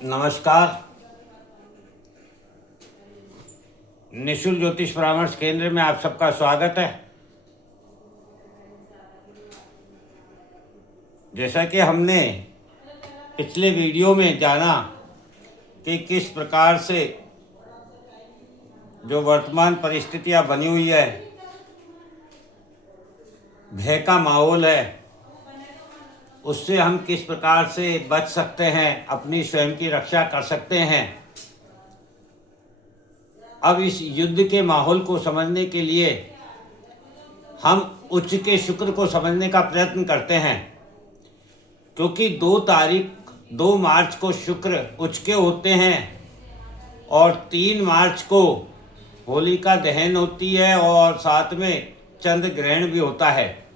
नमस्कार। निशुल्क ज्योतिष परामर्श केंद्र में आप सबका स्वागत है। जैसा कि हमने पिछले वीडियो में जाना कि किस प्रकार से जो वर्तमान परिस्थितियां बनी हुई है, भय का माहौल है, उससे हम किस प्रकार से बच सकते हैं, अपनी स्वयं की रक्षा कर सकते हैं। अब इस युद्ध के माहौल को समझने के लिए हम उच्च के शुक्र को समझने का प्रयत्न करते हैं, क्योंकि 2 मार्च को शुक्र उच्च के होते हैं और 3 मार्च को होलिका दहन होती है और साथ में चंद्र ग्रहण भी होता है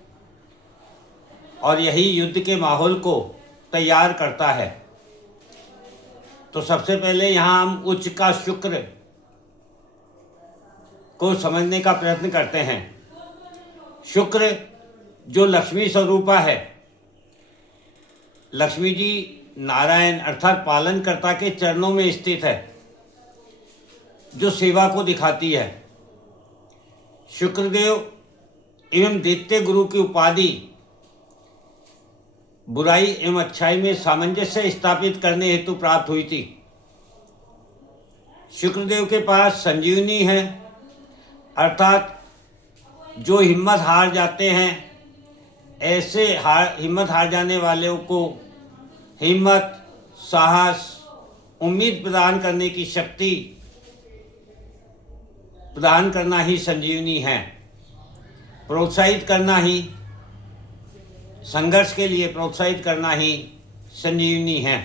और यही युद्ध के माहौल को तैयार करता है। तो सबसे पहले यहाँ हम उच्च का शुक्र को समझने का प्रयत्न करते हैं। शुक्र जो लक्ष्मी स्वरूपा है, लक्ष्मी जी नारायण अर्थात पालनकर्ता के चरणों में स्थित है, जो सेवा को दिखाती है। शुक्रदेव एवं दैत्य गुरु की उपाधि बुराई एवं अच्छाई में सामंजस्य स्थापित करने हेतु प्राप्त हुई थी। शुक्रदेव के पास संजीवनी है, अर्थात जो हिम्मत हार जाते हैं, ऐसे हिम्मत हार जाने वालों को हिम्मत, साहस, उम्मीद प्रदान करने की शक्ति प्रदान करना ही संजीवनी है। प्रोत्साहित करना ही, संघर्ष के लिए प्रोत्साहित करना ही संजीवनी है।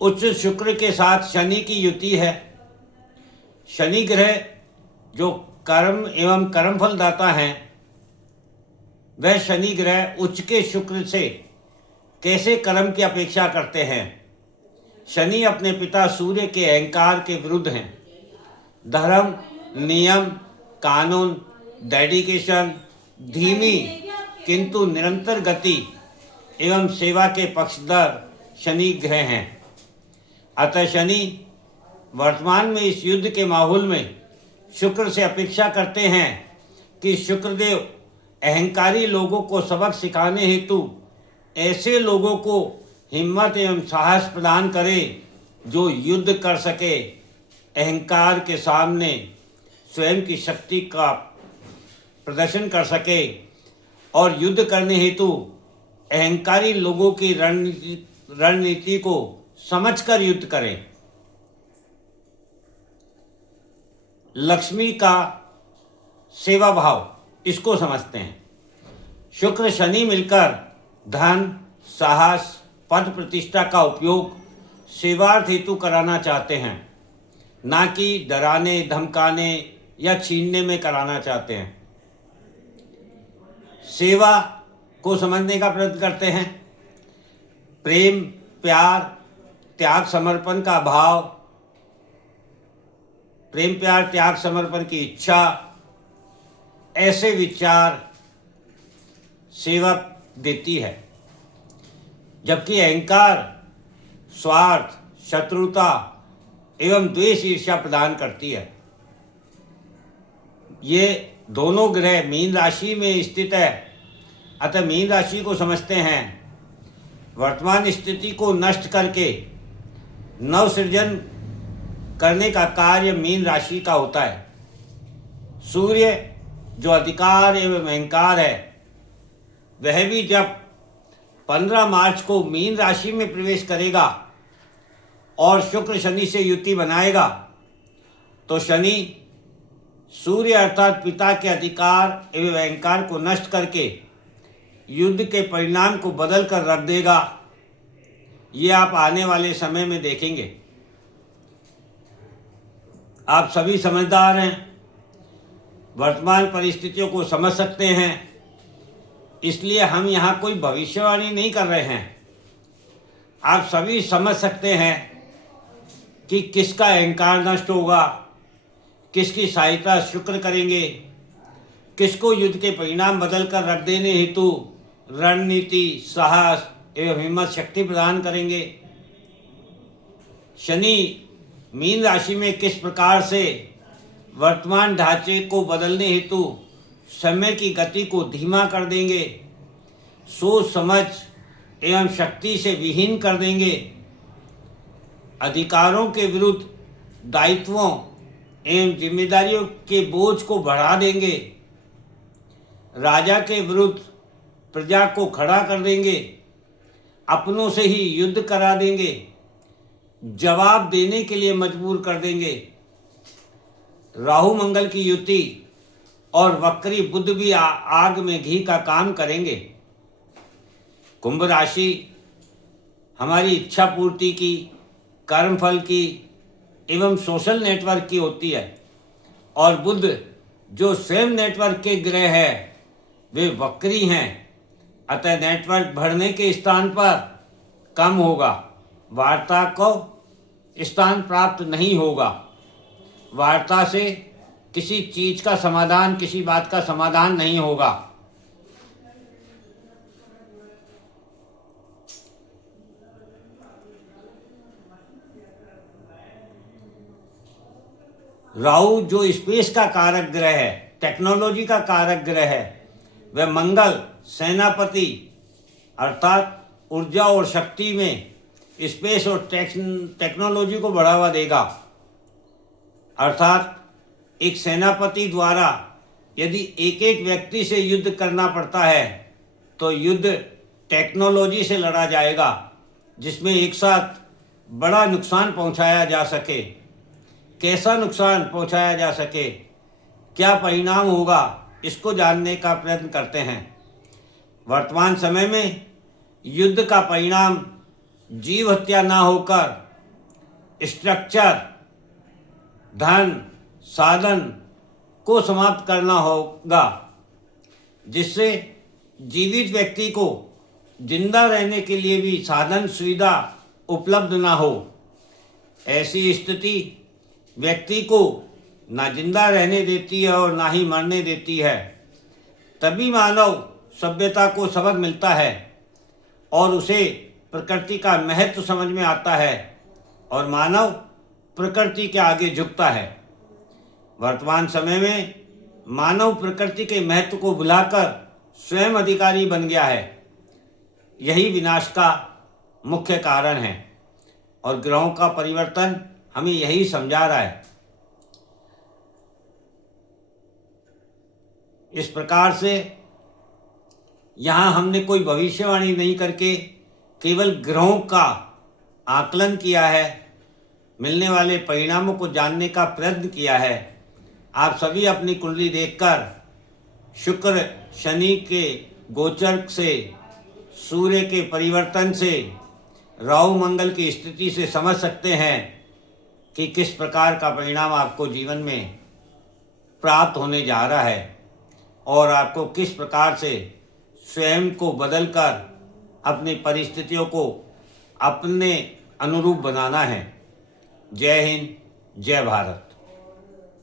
उच्च शुक्र के साथ शनि की युति है। शनि ग्रह जो कर्म एवं कर्मफल दाता हैं, वह शनि ग्रह उच्च के शुक्र से कैसे कर्म की अपेक्षा करते हैं। शनि अपने पिता सूर्य के अहंकार के विरुद्ध हैं। धर्म, नियम, कानून, डेडिकेशन, धीमी किंतु निरंतर गति एवं सेवा के पक्षधर शनि ग्रह हैं। अतः शनि वर्तमान में इस युद्ध के माहौल में शुक्र से अपेक्षा करते हैं कि शुक्रदेव अहंकारी लोगों को सबक सिखाने हेतु ऐसे लोगों को हिम्मत एवं साहस प्रदान करे जो युद्ध कर सके, अहंकार के सामने स्वयं की शक्ति का प्रदर्शन कर सके और युद्ध करने हेतु अहंकारी लोगों की रणनीति को समझकर युद्ध करें। लक्ष्मी का सेवा भाव, इसको समझते हैं। शुक्र शनि मिलकर धन, साहस, पद प्रतिष्ठा का उपयोग सेवार्थ हेतु कराना चाहते हैं, ना कि डराने, धमकाने या छीनने में कराना चाहते हैं। सेवा को समझने का प्रयत्न करते हैं। प्रेम, प्यार, त्याग, समर्पण का भाव, प्रेम, प्यार, त्याग, समर्पण की इच्छा, ऐसे विचार सेवा देती है। जबकि अहंकार स्वार्थ, शत्रुता एवं द्वेष, ईर्ष्या प्रदान करती है। ये दोनों ग्रह मीन राशि में स्थित है, अतः मीन राशि को समझते हैं। वर्तमान स्थिति को नष्ट करके नव सृजन करने का कार्य मीन राशि का होता है। सूर्य जो अधिकार एवं अहंकार है, वह भी जब 15 मार्च को मीन राशि में प्रवेश करेगा और शुक्र शनि से युति बनाएगा, तो शनि सूर्य अर्थात पिता के अधिकार एवं अहंकार को नष्ट करके युद्ध के परिणाम को बदल कर रख देगा। ये आप आने वाले समय में देखेंगे। आप सभी समझदार हैं, वर्तमान परिस्थितियों को समझ सकते हैं, इसलिए हम यहाँ कोई भविष्यवाणी नहीं कर रहे हैं। आप सभी समझ सकते हैं कि किसका अहंकार नष्ट होगा, किसकी सहायता शुक्र करेंगे, किसको युद्ध के परिणाम बदल कर रख देने हेतु रणनीति, साहस एवं हिम्मत शक्ति प्रदान करेंगे। शनि मीन राशि में किस प्रकार से वर्तमान ढांचे को बदलने हेतु समय की गति को धीमा कर देंगे, सोच समझ एवं शक्ति से विहीन कर देंगे, अधिकारों के विरुद्ध दायित्वों एवं जिम्मेदारियों के बोझ को बढ़ा देंगे, राजा के विरुद्ध प्रजा को खड़ा कर देंगे, अपनों से ही युद्ध करा देंगे, जवाब देने के लिए मजबूर कर देंगे। राहु मंगल की युति और वक्री बुध भी आग में घी का काम करेंगे। कुंभ राशि हमारी इच्छा पूर्ति की, कर्मफल की एवं सोशल नेटवर्क की होती है, और बुध जो स्वयं नेटवर्क के ग्रह है वे वक्री हैं, अतः नेटवर्क बढ़ने के स्थान पर कम होगा, वार्ता को स्थान प्राप्त नहीं होगा। वार्ता से किसी चीज का समाधान, किसी बात का समाधान नहीं होगा। राहु जो स्पेस का कारक ग्रह है, टेक्नोलॉजी का कारक ग्रह है, वह मंगल सेनापति अर्थात ऊर्जा और शक्ति में स्पेस और टेक्नोलॉजी को बढ़ावा देगा। अर्थात एक सेनापति द्वारा यदि एक एक व्यक्ति से युद्ध करना पड़ता है तो युद्ध टेक्नोलॉजी से लड़ा जाएगा, जिसमें एक साथ बड़ा नुकसान पहुंचाया जा सके। कैसा नुकसान पहुंचाया जा सके, क्या परिणाम होगा, इसको जानने का प्रयत्न करते हैं। वर्तमान समय में युद्ध का परिणाम जीव हत्या ना होकर स्ट्रक्चर, धन, साधन को समाप्त करना होगा, जिससे जीवित व्यक्ति को जिंदा रहने के लिए भी साधन सुविधा उपलब्ध ना हो। ऐसी स्थिति व्यक्ति को ना जिंदा रहने देती है और ना ही मरने देती है। तभी मानव सभ्यता को सबक मिलता है और उसे प्रकृति का महत्व समझ में आता है और मानव प्रकृति के आगे झुकता है। वर्तमान समय में मानव प्रकृति के महत्व को भुलाकर स्वयं अधिकारी बन गया है। यही विनाश का मुख्य कारण है और ग्रहों का परिवर्तन हमें यही समझा रहा है। इस प्रकार से यहाँ हमने कोई भविष्यवाणी नहीं करके केवल ग्रहों का आकलन किया है, मिलने वाले परिणामों को जानने का प्रयत्न किया है। आप सभी अपनी कुंडली देखकर शुक्र शनि के गोचर से, सूर्य के परिवर्तन से, राहु मंगल की स्थिति से समझ सकते हैं कि किस प्रकार का परिणाम आपको जीवन में प्राप्त होने जा रहा है और आपको किस प्रकार से स्वयं को बदलकर अपनी परिस्थितियों को अपने अनुरूप बनाना है। जय हिंद, जय भारत।